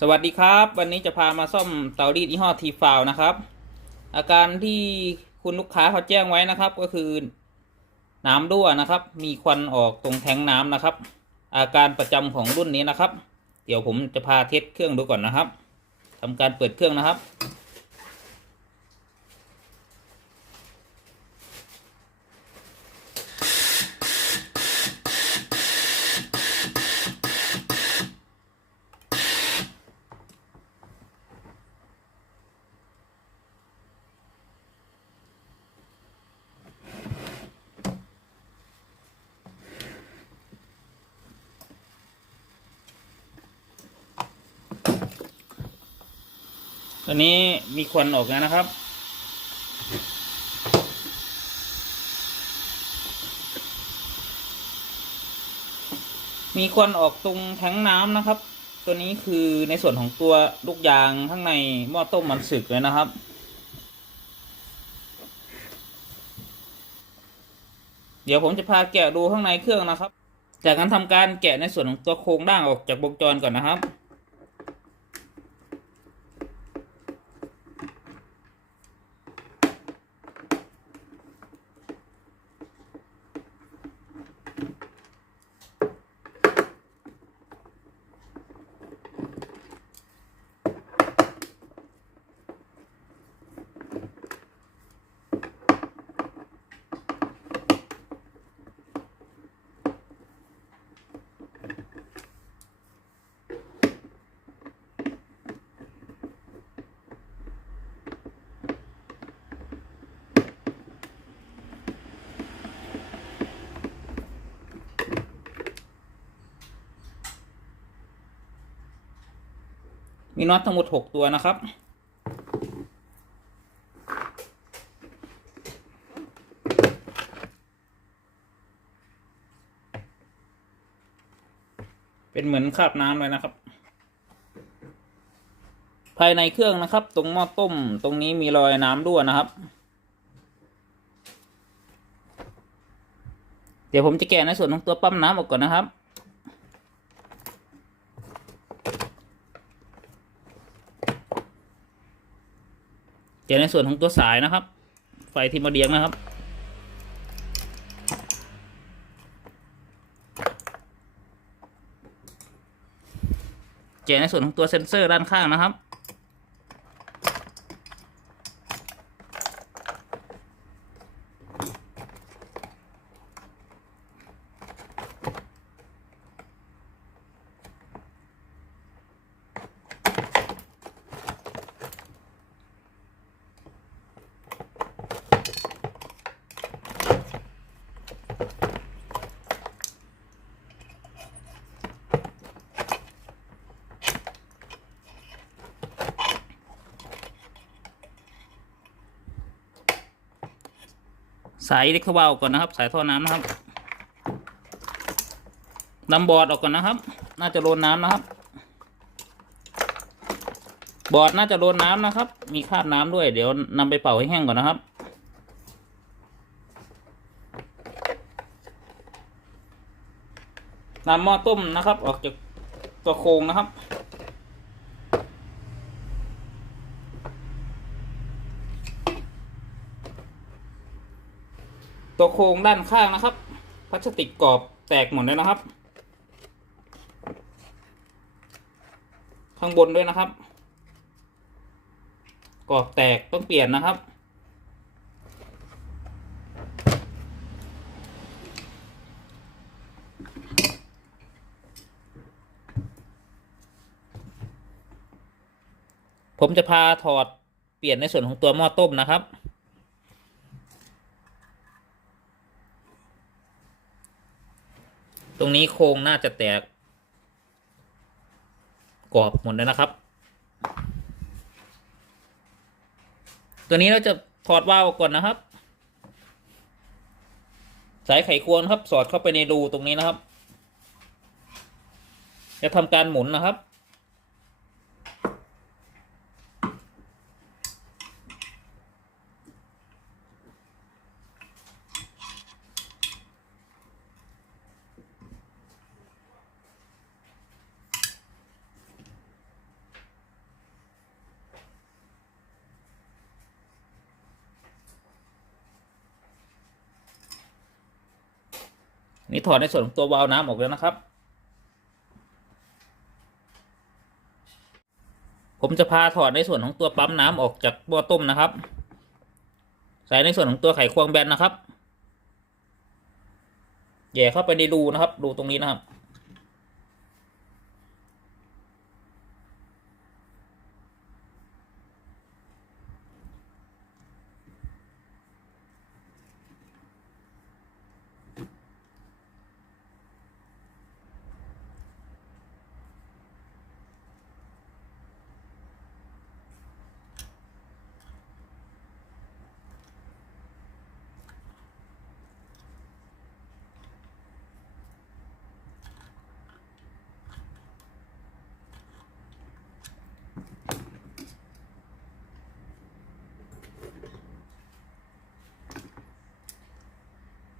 สวัสดีครับ วันนี้จะพามาซ่อมเตารีดยี่ห้อทีฟาวนะครับ อาการที่คุณลูกค้าเขาแจ้งไว้นะครับ ก็คือน้ำรั่วนะครับ มีควันออกตรงแทงน้ำนะครับ อาการประจำของรุ่นนี้นะครับ เดี๋ยวผมจะพาเทสเครื่องดูก่อนนะครับทำการเปิดเครื่องนะครับ ตอนนี้มีควันออกแล้วนะครับ มีควันออกตรงแทงน้ำนะครับ ตัวนี้คือในส่วนของตัวลูกยางข้างในหม้อต้มมันสึกเลยนะครับเดี๋ยวผมจะพาแกะดูข้างในเครื่องนะครับ จากนั้นทำการแกะในส่วนของตัวโครงด่างออกจากวงจรก่อนนะครับ มีน็อตทั้งหมดหกตัวนะครับ เป็นเหมือนคาบน้ำเลยนะครับ ภายในเครื่องนะครับ ตรงหม้อต้มตรงนี้มีรอยน้ำรั่วนะครับ เดี๋ยวผมจะแกะในส่วนของตัวปั๊มน้ำออกก่อนนะครับ แกะในส่วนของตัวสายนะครับ ไฟที่มาเดียงนะครับ แกะในส่วนของตัวเซ็นเซอร์ด้านข้างนะครับ สายเล็กโทวาก่อนนะครับ สายท่อน้ำนะครับนำบอร์ดออกก่อนนะครับ น่าจะโดนน้ำนะครับ บอร์ดน่าจะโดนน้ำนะครับ มีคราบน้ำด้วย เดี๋ยวนำไปเป่าให้แห้งก่อนนะครับนำหม้อต้มนะครับ ออกจากตัวโครงนะครับ ตัวโครงด้านข้างนะครับ พลาสติกกรอบแตกหมดเลยนะครับ ข้างบนด้วยนะครับ กรอบแตกต้องเปลี่ยนนะครับ ผมจะพาถอดเปลี่ยนในส่วนของตัวหม้อต้มนะครับ ตรงนี้โครงน่าจะแตก กรอบหมดแล้วนะครับ ตัวนี้เราจะถอดวาล์วก่อนนะครับ สายไขควงครับ สอดเข้าไปในรูตรงนี้นะครับ จะทำการหมุนนะครับ นี่ถอดในส่วนของตัววาล์วน้ำออกแล้วนะครับ ผมจะพาถอดในส่วนของตัวปั๊มน้ำออกจากบ่อต้มนะครับ ใส่ในส่วนของตัวไขควงแบนนะครับแย่เข้าไปในรูนะครับ รูตรงนี้นะครับ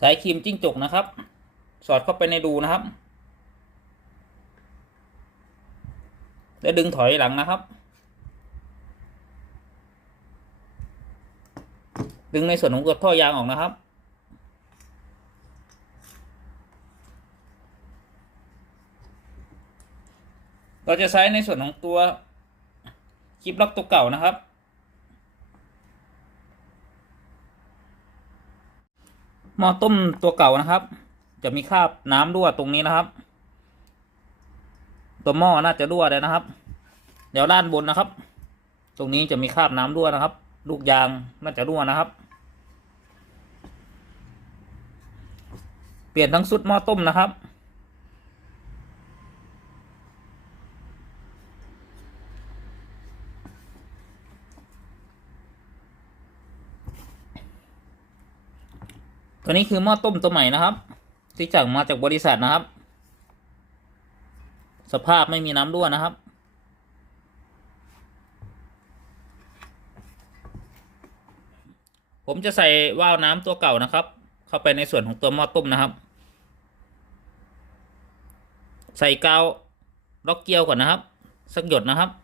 สายครีมจิ้งจกนะครับ สอดเข้าไปในรูนะครับ แล้วดึงถอยหลังนะครับ ดึงในส่วนของตัวท่อยางออกนะครับเราจะใช้ในส่วนของตัวคลิปล็อกตัวเก่านะครับ หม้อต้มตัวเก่านะครับ จะมีคราบน้ำรั่วตรงนี้นะครับ ตัวหม้อน่าจะรั่วเลยนะครับ เดี๋ยวด้านบนนะครับ ตรงนี้จะมีคราบน้ำรั่วนะครับ ลูกยางน่าจะรั่วนะครับ เปลี่ยนทั้งสุดหม้อต้มนะครับ ตัวนี้คือหม้อต้มตัวใหม่นะครับ ที่จากมาจากบริษัทนะครับ สภาพไม่มีน้ำรั่วนะครับ ผมจะใส่ว่าวน้ำตัวเก่านะครับ เข้าไปในส่วนของตัวหม้อต้มนะครับ ใส่กาวล็อกเกลียวก่อนนะครับ สักหยดนะครับ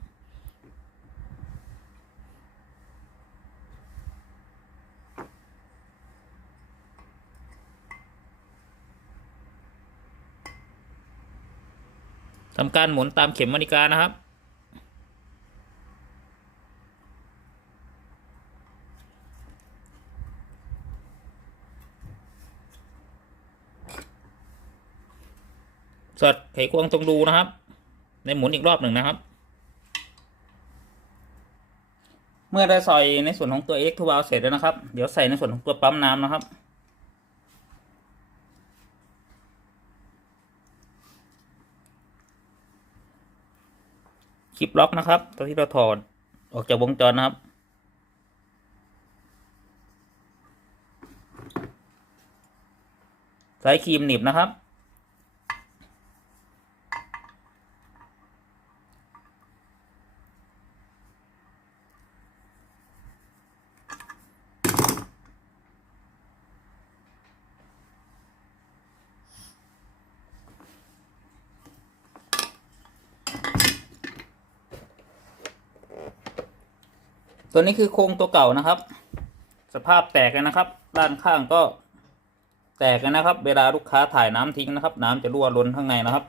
ทำการหมุนตามเข็มนาฬิกานะครับ สอดไขควงตรงรูนะครับ ในหมุนอีกรอบหนึ่งนะครับ เมื่อได้ใส่ในส่วนของตัว X ทูวาลเสร็จแล้วนะครับ เดี๋ยวใส่ในส่วนของตัวปั๊มน้ำนะครับ คลิปล็อกนะครับตัวที่เราถอดออกจากวงจรนะครับ สายครีมหนีบนะครับ ตัวนี้คือโครงตัวเก่านะครับ สภาพแตกกันนะครับ ด้านข้างก็แตกกันนะครับ เวลาลูกค้าถ่ายน้ำทิ้งนะครับ น้ำจะรั่วล้นข้างในนะครับ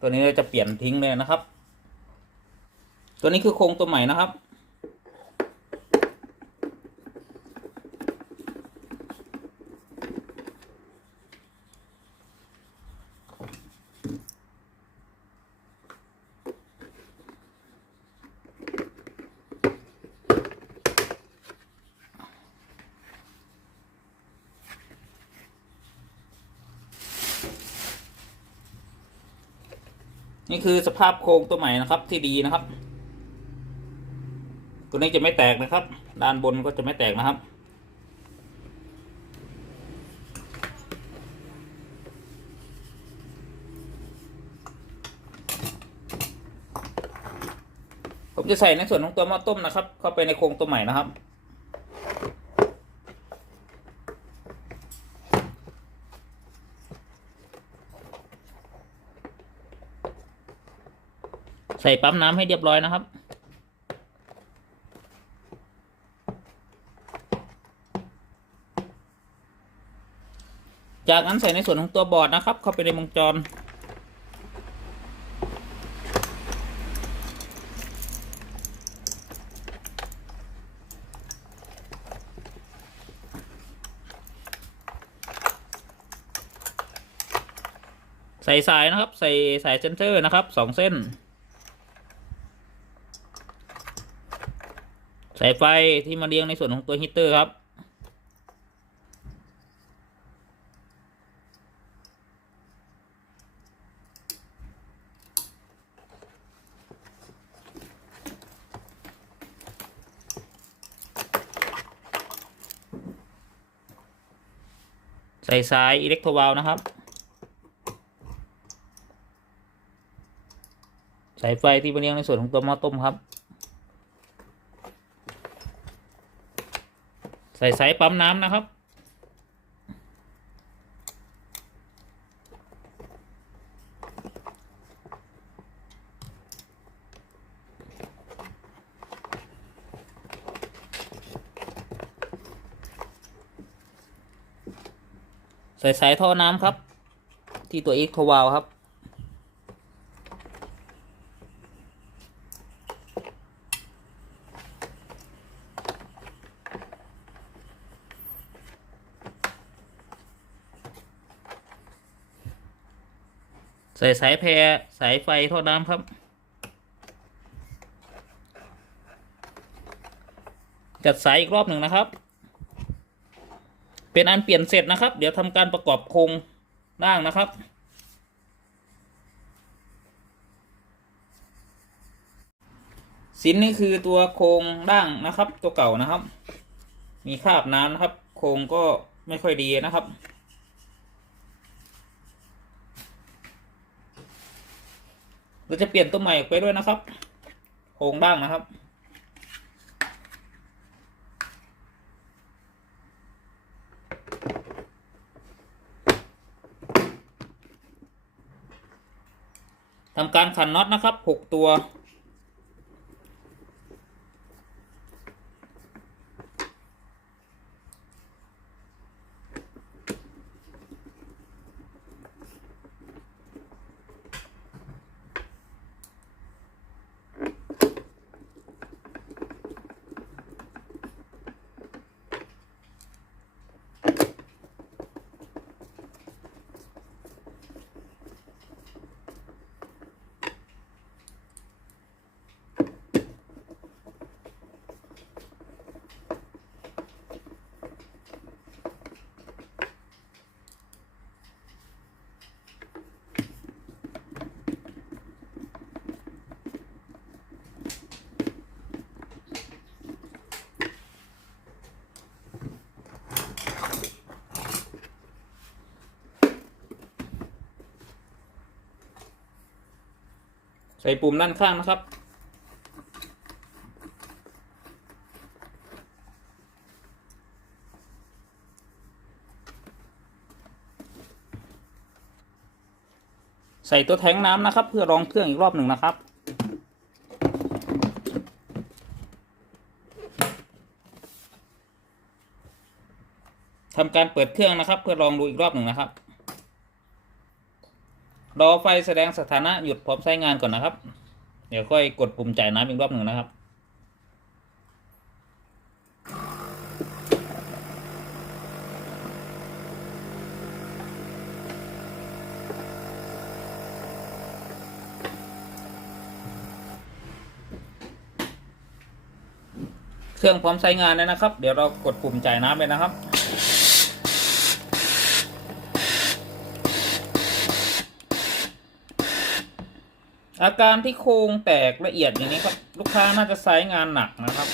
ตัวนี้เราจะเปลี่ยนทิ้งเลยนะครับ ตัวนี้คือโครงตัวใหม่นะครับ นี่คือสภาพโครงตัวใหม่นะครับที่ดีนะครับ ตัวนี้จะไม่แตกนะครับ ด้านบนก็จะไม่แตกนะครับ ผมจะใส่ในส่วนของตัวหม้อต้มนะครับ เข้าไปในโครงตัวใหม่นะครับ ใส่ปั๊มน้ำให้เรียบร้อยนะครับ จากนั้นใส่ในส่วนของตัวบอร์ดนะครับ เข้าไปในวงจร ใส่สายนะครับ ใส่สายเซนเซอร์นะครับสองเส้นายไฟที่มาเลี้ยงในส่วนของตัวฮีตเตอร์ครับ ใส่สายอิเล็กโทรวาลนะครับ สายไฟที่มาเลี้ยงในส่วนของตัวหม้อต้มครับ ใส่สายปั๊มน้ำนะครับ ใส่สายท่อน้ำครับ ที่ตัวเอ็กโทวาลครับ ส่สายแพรสายไฟท่อน้ำครับ จัดสายอีกรอบหนึ่งนะครับ เป็นอันเปลี่ยนเสร็จนะครับ เดี๋ยวทำการประกอบโครงร่างนะครับสินนี่คือตัวโครงร่างนะครับ ตัวเก่านะครับ มีคราบน้ำนะครับ โครงก็ไม่ค่อยดีนะครับ เราจะเปลี่ยนตัวใหม่ออกไปด้วยนะครับโครงบ้างนะครับ ทำการขันน็อตนะครับหกตัว ใส่ปุ่มด้านข้างนะครับ ใส่ตัวแทงน้ำนะครับ เพื่อรองเครื่องอีกรอบหนึ่งนะครับทำการเปิดเครื่องนะครับ เพื่อลองดูอีกรอบหนึ่งนะครับ รอไฟแสดงสถานะหยุดพร้อมใช้งานก่อนนะครับ เดี๋ยวค่อยกดปุ่มจ่ายน้ำอีกรอบหนึ่งนะครับ เครื่องพร้อมใช้งานแล้วนะครับ เดี๋ยวเรากดปุ่มจ่ายน้ำเลยนะครับ อาการที่โครงแตกละเอียดอย่างนี้ครับ ลูกค้าน่าจะใช้งานหนักนะครับ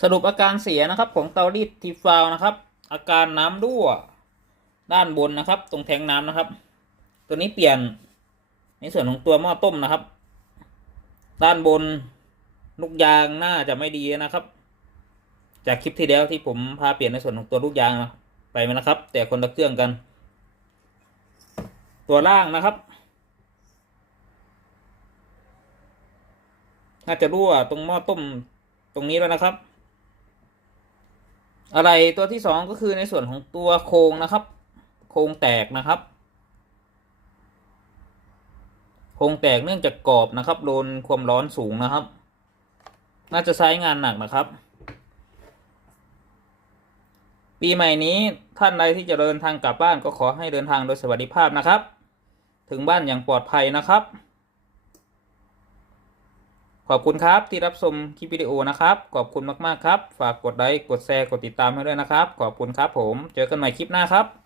สรุปอาการเสียนะครับของเตารีดทีฟาวนะครับ อาการน้ำรั่ว ด้านบนนะครับ ตรงแทงน้ำนะครับ ตัวนี้เปลี่ยนในส่วนของตัวหม้อต้มนะครับ ด้านบนลูกยางน่าจะไม่ดีนะครับ จากคลิปที่แล้วที่ผมพาเปลี่ยนในส่วนของตัวลูกยางไปนะครับ แต่คนละเครื่องกันตัวตัวล่างนะครับ น่าจะรั่วตรงหม้อต้มตรงนี้แล้วนะครับ อะไรตัวที่สองก็คือในส่วนของตัวโครงนะครับ โครงแตกนะครับ โคร งแตกเนื่องจากกรอบนะครับโดนความร้อนสูงนะครับ น่าจะใช้งานหนักนะครับ ปีใหม่นี้ท่านใดที่จะเดินทางกลับบ้านก็ขอให้เดินทางโดยสวัสดิภาพนะครับ ถึงบ้านอย่างปลอดภัยนะครับ ขอบคุณครับที่รับชมคลิปวิดีโอนะครับ ขอบคุณมากๆครับ ฝากกดไลค์กดแชร์กดติดตามให้ด้วยนะครับ ขอบคุณครับผม เจอกันใหม่คลิปหน้าครับ